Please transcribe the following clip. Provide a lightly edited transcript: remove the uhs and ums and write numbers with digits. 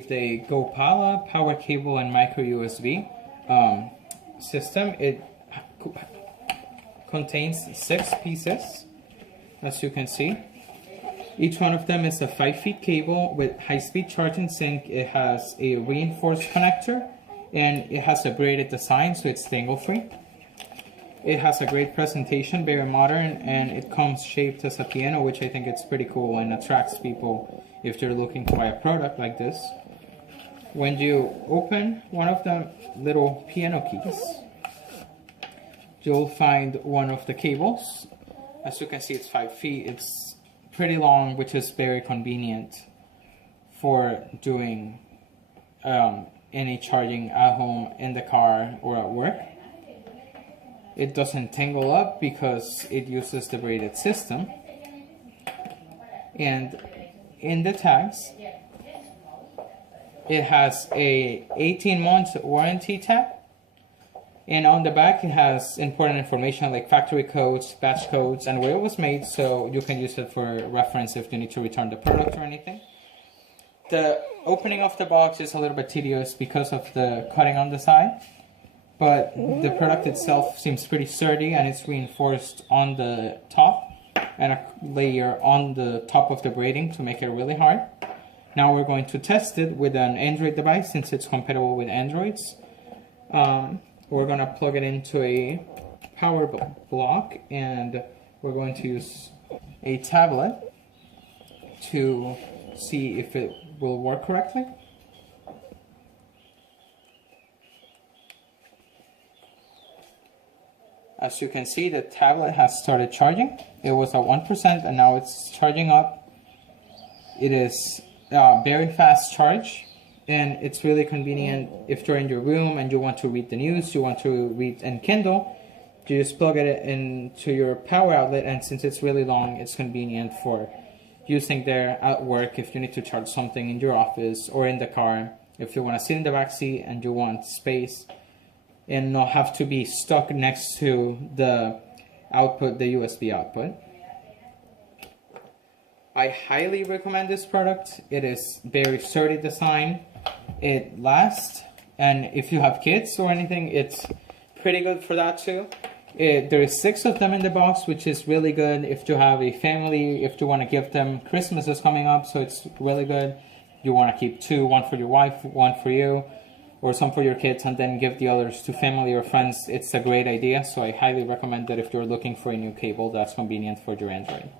received a Gopala power cable and micro USB system. It contains 6 pieces, as you can see. Each one of them is a 5 feet cable with high-speed charging sync. It has a reinforced connector and it has a braided design, so it's tangle-free. It has a great presentation, very modern, and it comes shaped as a piano, which I think it's pretty cool and attracts people if they're looking to buy a product like this. When you open one of the little piano keys, you'll find one of the cables. As you can see, it's 5 feet. It's pretty long, which is very convenient for doing any charging at home, in the car, or at work. It doesn't tangle up because it uses the braided system. And in the tags, it has a 18-month warranty tag. And on the back, it has important information like factory codes, batch codes, and where it was made, so you can use it for reference if you need to return the product or anything. The opening of the box is a little bit tedious because of the cutting on the side, but the product itself seems pretty sturdy, and it's reinforced on the top and a layer on the top of the braiding to make it really hard. Now we're going to test it with an Android device since it's compatible with Androids. We're going to plug it into a power block, and we're going to use a tablet to see if it will work correctly. As you can see, the tablet has started charging. It was at 1% and now it's charging up. It is a very fast charge, and it's really convenient if you're in your room and you want to read the news, you want to read in Kindle. You just plug it into your power outlet, and since it's really long, it's convenient for using there at work if you need to charge something in your office or in the car, if you want to sit in the back seat and you want space and not have to be stuck next to the output, the USB output. I highly recommend this product. It is very sturdy design. It lasts, and if you have kids or anything, it's pretty good for that too. There is 6 of them in the box, which is really good if you have a family, if you want to give them. Christmas is coming up, so it's really good. You want to keep 2, one for your wife, one for you, or some for your kids, and then give the others to family or friends. It's a great idea, so I highly recommend that if you're looking for a new cable that's convenient for your Android.